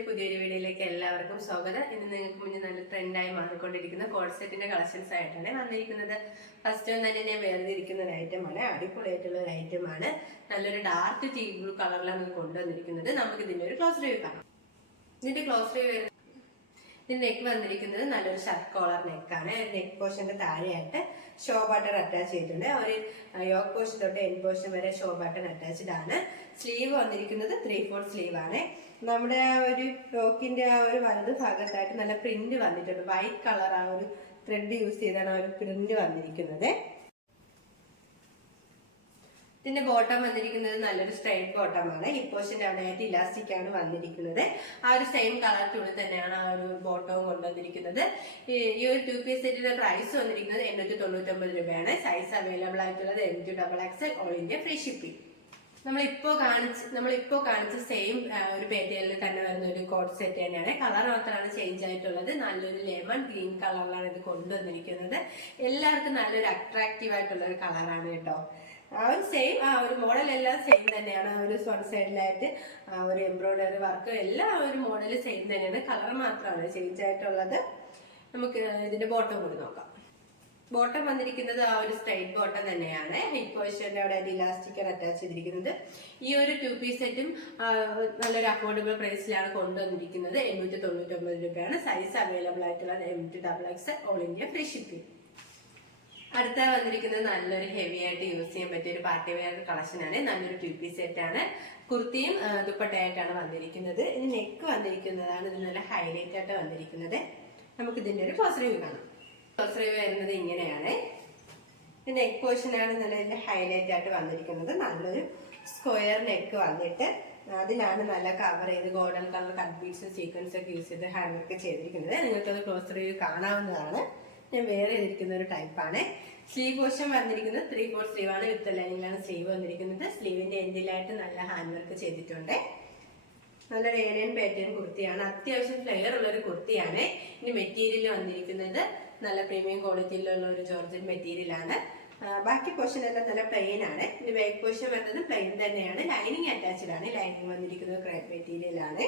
കളക്ഷൻസിന്റെ പുതിയൊരു വീഡിയോയിലേക്ക് എല്ലാവർക്കും സ്വാഗതം. ഇന്ന് നിങ്ങൾക്ക് മുന്നിൽ നല്ല ട്രെൻഡായി മാറിക്കൊണ്ടിരിക്കുന്ന കോഡ് സെറ്റിന്റെ കളക്ഷൻസ് ആയിട്ടാണ് വന്നിരിക്കുന്നത്. ഫസ്റ്റ് തന്നെ ഞാൻ വേർതിരിക്കുന്ന ഒരു ഐറ്റമാണ്, അടിപൊളിയായിട്ടുള്ള ഒരു ഐറ്റമാണ്. നല്ലൊരു ഡാർക്ക് ടീ ബ്ലൂ കളറിലാണ് ഇത് കൊണ്ടുവന്നിരിക്കുന്നത്. നമുക്ക് ഇതിന്റെ ഒരു ക്ലോസ് റിവ്യൂ കാണാം. ഇതിന്റെ ക്ലോസ് റിവ്യൂ ഇതിന്റെ നെക്ക് വന്നിരിക്കുന്നത് നല്ലൊരു ഷർട്ട് കോളർ നെക്കാണ്. നെക്ക് പോർഷന്റെ താഴെയായിട്ട് ഷോ ബട്ടൺ അറ്റാച്ച് ചെയ്തിട്ടുണ്ട്. ഒരു യോക്ക് പോർഷൻ തൊട്ട് എൻഡ് പോർഷൻ വരെ ഷോ ബട്ടൺ അറ്റാച്ച്ഡ് ആണ്. സ്ലീവ് വന്നിരിക്കുന്നത് 3/4 സ്ലീവ് ആണ്. നമ്മുടെ ആ ഒരു ടോക്കിന്റെ ആ ഒരു വലത് ഭാഗത്തായിട്ട് നല്ല പ്രിന്റ് വന്നിട്ടുണ്ട്. വൈറ്റ് കളർ ആ ഒരു ത്രെഡ് യൂസ് ചെയ്താണ് ആ ഒരു പ്രിന്റ് വന്നിരിക്കുന്നത്. ഇതിന്റെ ബോട്ടം വന്നിരിക്കുന്നത് നല്ലൊരു സ്ട്രൈറ്റ് ബോട്ടമാണ്. ഹിപ്പ് പോർഷന്റെ അവിടെയായിട്ട് ഇലാസ്റ്റിക് ആണ് വന്നിരിക്കുന്നത്. ആ ഒരു സെയിം കളർ ടൂളിൽ തന്നെയാണ് ആ ഒരു ബോട്ടവും കൊണ്ടുവന്നിരിക്കുന്നത്. ഈ ഒരു 2 പീസ് സെറ്റിന്റെ പ്രൈസ് വന്നിരിക്കുന്നത് 899 രൂപയാണ്. സൈസ് അവൈലബിൾ ആയിട്ടുള്ളത് M2XXL all India free shipping. നമ്മളിപ്പോ കാണിച്ച സെയിം ഒരു പേറ്റയിൽ തന്നെ വരുന്ന ഒരു കോഡ് സെറ്റ് തന്നെയാണ്. കളർ മാത്രമാണ് ചേഞ്ച് ആയിട്ടുള്ളത്. നല്ലൊരു ലെമൺ ഗ്രീൻ കളറിലാണ് ഇത് കൊണ്ടുവന്നിരിക്കുന്നത്. എല്ലാവർക്കും നല്ലൊരു അട്രാക്റ്റീവ് ആയിട്ടുള്ള ഒരു കളറാണ് കേട്ടോ. ആ ഒരു സെയിം ആ ഒരു മോഡൽ എല്ലാം സെയിം തന്നെയാണ്. ആ ഒരു വൺ സൈഡിലായിട്ട് ആ ഒരു എംബ്രോയിഡറി വർക്ക് എല്ലാം ആ ഒരു മോഡൽ സെയിം തന്നെയാണ്. കളർ മാത്രമാണ് ചേഞ്ച് ആയിട്ടുള്ളത്. നമുക്ക് ഇതിന്റെ ബോട്ടം കൂടി നോക്കാം. ബോട്ടം വന്നിരിക്കുന്നത് ആ ഒരു സ്ട്രൈറ്റ് ബോട്ടം തന്നെയാണ്. ഹിപ്പ് പോർഷന്റെ അവിടെ ഇലാസ്റ്റിക് അറ്റാച്ച് ചെയ്തിരിക്കുന്നത്. ഈ ഒരു 2 പീസ് സെറ്റും നല്ലൊരു അഫോർഡബിൾ പ്രൈസിലാണ് കൊണ്ടുവന്നിരിക്കുന്നത്. 899 രൂപയാണ്. സൈസ് അവൈലബിൾ ആയിട്ടുള്ളത് M2XXL all India free shipping. അടുത്ത വന്നിരിക്കുന്നത് നല്ലൊരു ഹെവി ആയിട്ട് യൂസ് ചെയ്യാൻ പറ്റിയ ഒരു പാർട്ടി വെയർ കളക്ഷൻ ആണ്. നല്ലൊരു 2 പീസ് സെറ്റ് ആണ്. കുർത്തിയും ദുപ്പട്ടയായിട്ടാണ് വന്നിരിക്കുന്നത്. ഇത് നെക്ക് വന്നിരിക്കുന്നതാണ്. ഇത് നല്ല ഹൈലൈറ്റ് ആയിട്ട് വന്നിരിക്കുന്നത്. നമുക്ക് ഇതിന്റെ ഒരു ക്ലോസ് റിവ്യൂ കാണാം. ക്ലോസ് റിവ്യൂ വരുന്നത് ഇങ്ങനെയാണ്. നെക്ക് പോർഷൻ ആണ് നല്ല ഹൈലൈറ്റ് ആയിട്ട് വന്നിരിക്കുന്നത്. നല്ലൊരു സ്ക്വയർ നെക്ക് വന്നിട്ട് അതിലാണ് നല്ല കവർ ചെയ്ത് golden colour cut beads sequence ഒക്കെ യൂസ് ചെയ്ത് ഹാൻഡ് വർക്ക് ചെയ്തിരിക്കുന്നത്. നിങ്ങൾക്കത് ക്ലോസ് റിവ്യൂ കാണാവുന്നതാണ്. ഞാൻ വേറെ ചെയ്തിരിക്കുന്ന ഒരു ടൈപ്പാണ്. സ്ലീവ് പോർഷൻ വന്നിരിക്കുന്നത് 3/4 സ്ലീവ് ആണ്. വിത്ത് ലൈനിലാണ് സ്ലീവ് വന്നിരിക്കുന്നത്. സ്ലീവിന്റെ എൻഡിലായിട്ട് നല്ല ഹാൻഡ് വർക്ക് ചെയ്തിട്ടുണ്ട്. നല്ലൊരു ഏരിയൻ പാറ്റേൺ കുർത്തിയാണ്. അത്യാവശ്യം ഫ്ലെയർ ഉള്ള ഒരു കുർത്തിയാണ്. ഇനി മെറ്റീരിയൽ വന്നിരിക്കുന്നത് നല്ല പ്രീമിയം ക്വാളിറ്റിയിലുള്ള ഒരു ജോർജറ്റ് മെറ്റീരിയൽ ആണ്. ബാക്കി പോർഷൻ എല്ലാം നല്ല പ്ലെയിൻ ആണ്. ഇനി ബാക്ക് പോർഷൻ വരുന്നത് പ്ലെയിൻ തന്നെയാണ്. ലൈനിങ് അറ്റാച്ച്ഡ് ആണ്. ലൈനിങ് വന്നിരിക്കുന്നത് ക്രേപ്പ് മെറ്റീരിയൽ ആണ്.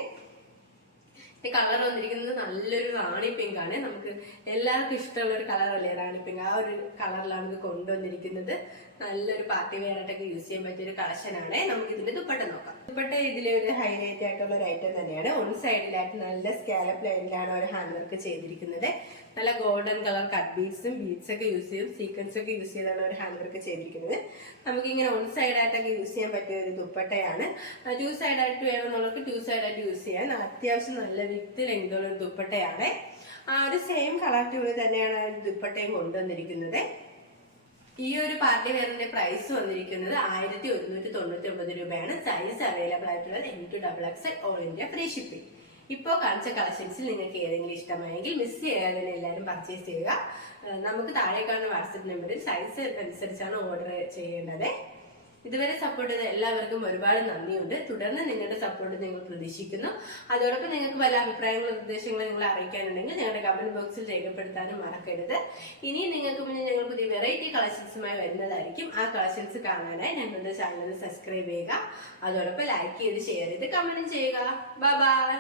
കളർ വന്നിരിക്കുന്നത് നല്ലൊരു റാണി പിങ്ക് ആണ്. നമുക്ക് എല്ലാവർക്കും ഇഷ്ടമുള്ള ഒരു കളറല്ലേ റാണി പിങ്ക്. ആ ഒരു കളറിലാണ് ഇത് കൊണ്ടുവന്നിരിക്കുന്നത്. നല്ലൊരു പാർട്ടി വെയർ ആയിട്ടൊക്കെ യൂസ് ചെയ്യാൻ പറ്റിയ ഒരു കളക്ഷൻ ആണ്. നമുക്ക് ഇതിന്റെ ദുപ്പട്ട നോക്കാം. ദുപ്പട്ട ഇതിലെ ഒരു ഹൈലൈറ്റ് ആയിട്ടുള്ള ഒരു ഐറ്റം തന്നെയാണ്. ഒന്ന് സൈഡിലായിട്ട് നല്ല സ്കാലപ്പ് ലൈനിലാണ് ഒരു ഹാൻഡ് വർക്ക് ചെയ്തിരിക്കുന്നത്. നല്ല ഗോൾഡൻ കളർ കട്ട് ബീഡ്സും ബീഡ്സ് ഒക്കെ യൂസ് ചെയ്യും സീക്വൻസ് ഒക്കെ യൂസ് ചെയ്താണ് ഒരു ഹാൻഡ് വർക്ക് ചെയ്തിരിക്കുന്നത്. നമുക്ക് ഇങ്ങനെ ഒന്ന് സൈഡായിട്ടൊക്കെ യൂസ് ചെയ്യാൻ പറ്റിയ ഒരു ദുപ്പട്ടയാണ്. 2 സൈഡായിട്ട് വേണമെന്നുള്ളവർക്ക് 2 സൈഡായിട്ട് യൂസ് ചെയ്യാൻ. അത്യാവശ്യം നല്ല വിത്ത് ലെങ്തുള്ള ഒരു ദുപ്പട്ടയാണ്. ആ ഒരു സെയിം കളർ ട്യൂണിൽ തന്നെയാണ് ദുപ്പട്ടയും കൊണ്ടുവന്നിരിക്കുന്നത്. ഈ ഒരു പാർട്ടി വെയറിന്റെ പ്രൈസ് വന്നിരിക്കുന്നത് 1199 രൂപയാണ്. സൈസ് അവൈലബിൾ ആയിട്ടുള്ളത് M2XXL all India free shipping. ഇപ്പോൾ കാണിച്ച കളക്ഷൻസിൽ നിങ്ങൾക്ക് ഏതെങ്കിലും ഇഷ്ടമായെങ്കിൽ മിസ് ചെയ്യാതെ എല്ലാവരും പർച്ചേസ് ചെയ്യുക. നമുക്ക് താഴെ കാണുന്ന വാട്സപ്പ് നമ്പറിൽ സൈസ് അനുസരിച്ചാണ് ഓർഡർ ചെയ്യേണ്ടത്. ഇതുവരെ സപ്പോർട്ട് ചെയ്ത എല്ലാവർക്കും ഒരുപാട് നന്ദിയുണ്ട്. തുടർന്ന് നിങ്ങളുടെ സപ്പോർട്ട് നിങ്ങൾ പ്രതീക്ഷിക്കുന്നു. അതോടൊപ്പം നിങ്ങൾക്ക് പല അഭിപ്രായങ്ങളും നിർദ്ദേശങ്ങളും നിങ്ങൾ അറിയിക്കാനുണ്ടെങ്കിൽ ഞങ്ങളുടെ കമന്റ് ബോക്സിൽ രേഖപ്പെടുത്താനും മറക്കരുത്. ഇനി നിങ്ങൾക്ക് മുന്നിൽ ഞങ്ങൾ പുതിയ വെറൈറ്റി കളക്ഷൻസുമായി വരുന്നതായിരിക്കും. ആ കളക്ഷൻസ് കാണാനായി ഞങ്ങളുടെ ചാനൽ സബ്സ്ക്രൈബ് ചെയ്യുക. അതോടൊപ്പം ലൈക്ക് ചെയ്ത് ഷെയർ ചെയ്ത് കമന്റ് ചെയ്യുക. Bye bye.